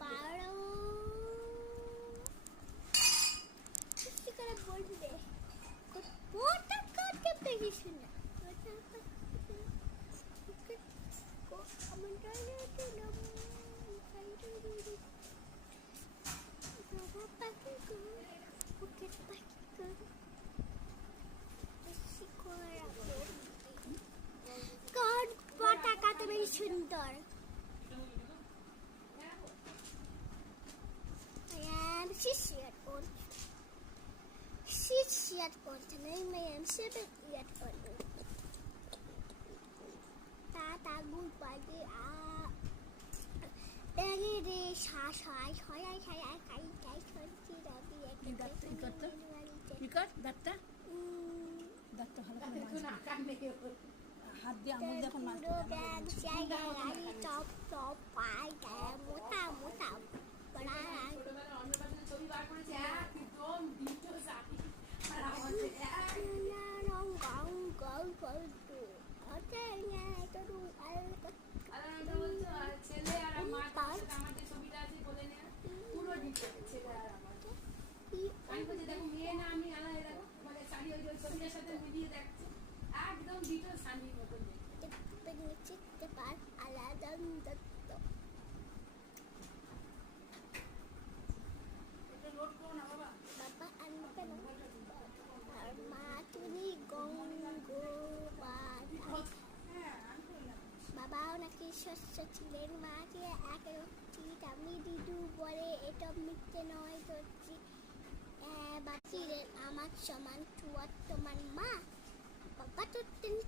পারো সত্যি করে বলবে ওটা কাটকে দেখিস না পতাকাটা বেশ সুন্দর Shit করছে না ম্যাম সেটা ইয়াট করবে তা গুড বাই এরে রে শ্বাস হয় হয় খাই সরছি রবি কি দাঁতটা ভালো করে হাত দিয়ে আঙুল যখন মারতে ব্যাগ জায়গায় রাখি টপ পাই মোটা বড়া ছবি বার করেছে একদম ডিটো সাকি আর রং গং গল গল তো আতে নাই তো রু ছেলে আর মা আমাদের ছবিটা আছে বলে নে পুরো ডিটো ছেলে আর আমার আমি বলছি দেখো মেয়ে না আমি আলাদা দেখো মানে শাড়ি ওই ছবিটার সাথে মিলিয়ে দেখছে একদম ডিটো শাড়ির মতো দেখতে নিচে পার আলাদা দত্ত এটা লোড করো না বাবা বাবা আনবে না আর মা তুমি গঙ্গোপাধ্যায় বাবাও নাকি শস্য ছিলেন মাকে একটি আমি দিদু বলে এটা মিথ্যে নয় ধরছি বাকিদের আমার সমান চুয়াত্তমান মা বাবা তো তিনি